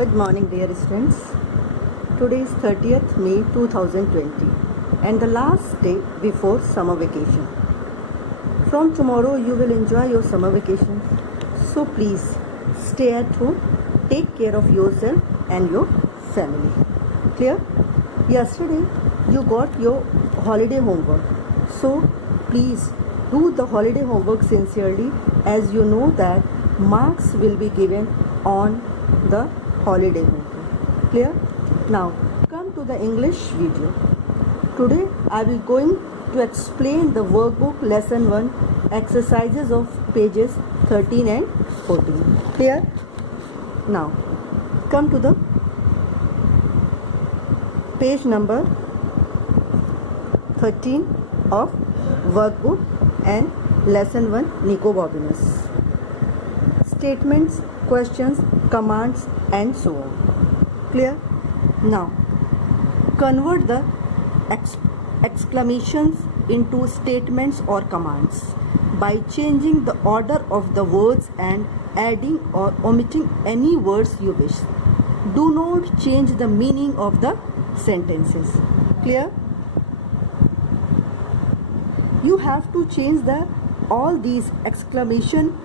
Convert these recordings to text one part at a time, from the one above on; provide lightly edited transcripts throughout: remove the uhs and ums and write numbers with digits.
Good morning, dear students. Today is 30th May 2020 and the last day before summer vacation. From tomorrow you will enjoy your summer vacation. So please stay at home, take care of yourself and your family. Clear? Yesterday you got your holiday homework. So please do the holiday homework sincerely, as you know that marks will be given on the holiday homework. Clear? Now come to the English video. Today I will going to explain the workbook lesson 1 exercises of pages 13 and 14. Clear? Now come to the page number 13 of workbook and lesson 1 Nicobobinus. Statements, questions, commands and so on. Clear? Now convert the exclamations into statements or commands by changing the order of the words and adding or omitting any words you wish. Do not change the meaning of the sentences. Clear? You have to change all these exclamation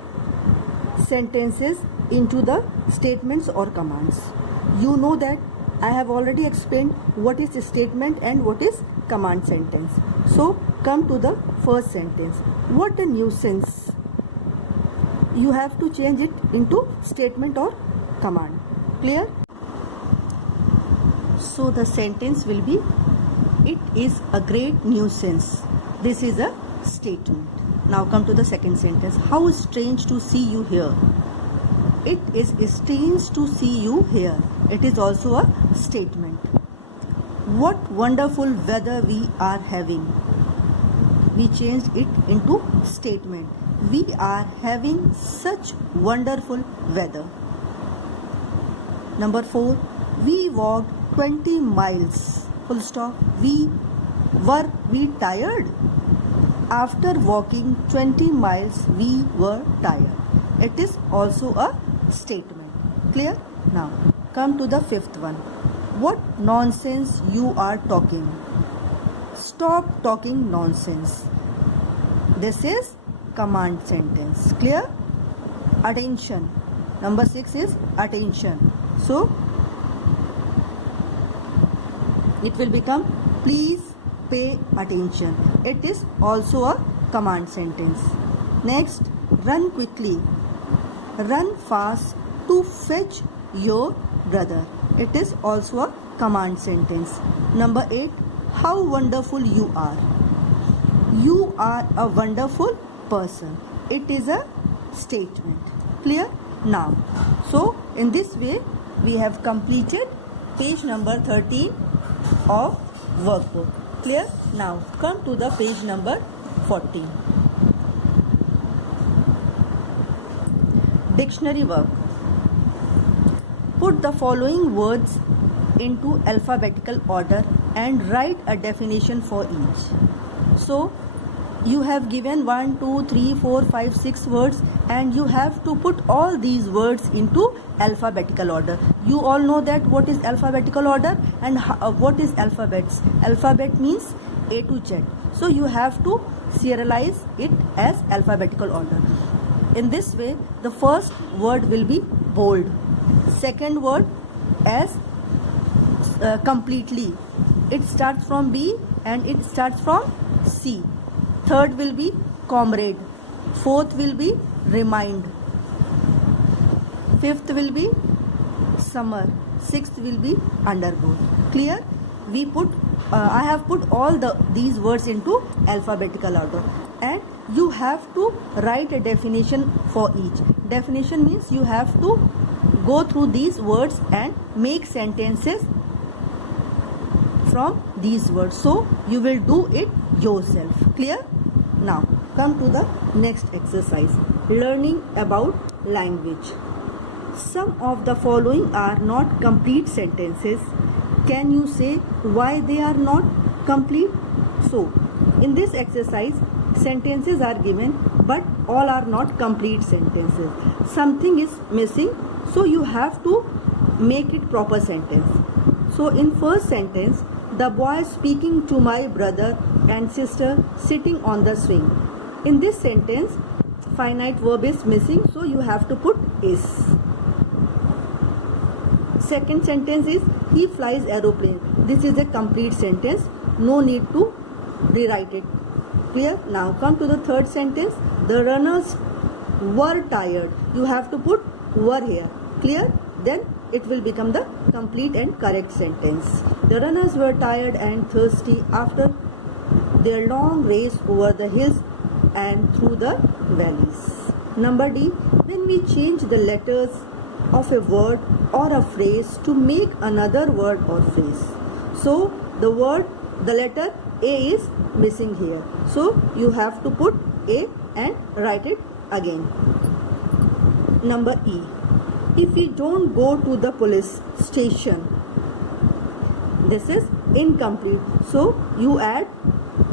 sentences into the statements or commands. You know that I have already explained what is a statement and what is command sentence. So come to the first sentence. What a nuisance. You have to change it into statement or command. Clear? So the sentence will be, it is a great nuisance. This is a statement. Now come to the second sentence. How strange to see you here. It is strange to see you here. It is also a statement. What wonderful weather we are having. We changed it into statement. We are having such wonderful weather. Number 4. We walked 20 miles. Full stop. Were we tired? After walking 20 miles, we were tired. It is also a statement. Clear? Now, come to the fifth one. What nonsense you are talking. Stop talking nonsense. This is command sentence. Clear? Attention. Number 6 is attention. So, it will become please pay attention. It is also a command sentence. Next, run quickly. Run fast to fetch your brother. It is also a command sentence. Number 8, how wonderful you are. You are a wonderful person. It is a statement. Clear? Now, so in this way we have completed page number 13 of workbook. Clear? Now come to the page number 14. Dictionary work. Put the following words into alphabetical order and write a definition for each. So you have given 1, 2, 3, 4, 5, 6 words and you have to put all these words into alphabetical order. You all know that what is alphabetical order and what is alphabets. Alphabet means A to Z. So you have to serialize it as alphabetical order. In this way, the first word will be bold. Second word as completely. It starts from B and it starts from C. Third will be comrade. Fourth will be remind. Fifth will be summer. Sixth will be undergo. Clear? We put I have put all these words into alphabetical order and you have to write a definition for each. Definition means you have to go through these words and make sentences from these words. So you will do it yourself. Clear? Now come to the next exercise. Learning about language. Some of the following are not complete sentences. Can you say why they are not complete? So in this exercise sentences are given but all are not complete sentences. Something is missing, So you have to make it proper sentence. So in first sentence, the boy speaking to my brother and sister sitting on the swing. In this sentence, finite verb is missing, so you have to put is. Second sentence is he flies aeroplane. This is a complete sentence. No need to rewrite it. Clear? Now come to the third sentence. The runners were tired. You have to put were here. Clear? Then it will become the complete and correct sentence. The runners were tired and thirsty after their long race over the hills and through the valleys. Number D. When we change the letters of a word or a phrase to make another word or phrase. So the letter A is missing here. So you have to put A and write it again. Number E. If we don't go to the police station, this is incomplete. So you add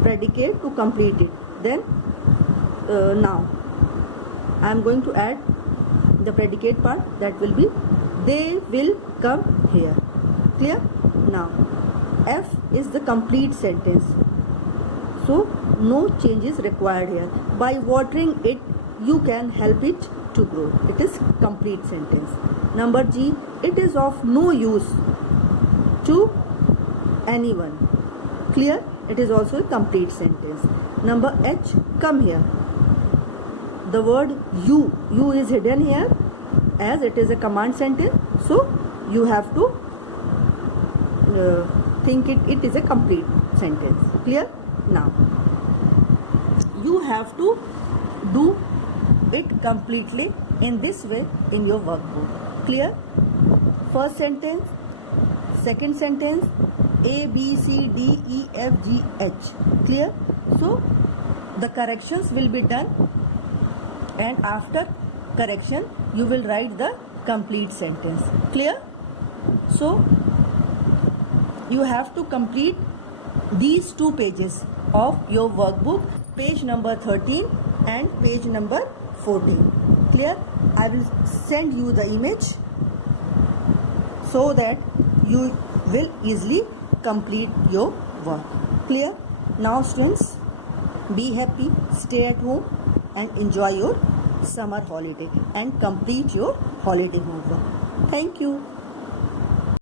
predicate to complete it. Then now I am going to add the predicate part, that will be they will come here. Clear? Now F is the complete sentence, so no change is required here. By watering it, you can help it to grow. It is complete sentence. Number G. It is of no use to anyone. Clear? It is also a complete sentence. Number H. Come here. The word you is hidden here as it is a command sentence, so you have to think it is a complete sentence. Clear? Now you have to do it completely in this way in your workbook. Clear? First sentence, second sentence, A, B, C, D, E, F, G, H. Clear? So the corrections will be done, and after correction you will write the complete sentence. Clear? So you have to complete these two pages of your workbook, page number 13 and page number 14. Clear? I will send you the image so that you will easily complete your work. Clear? Now students, be happy, stay at home and enjoy your summer holiday and complete your holiday homework. Thank you.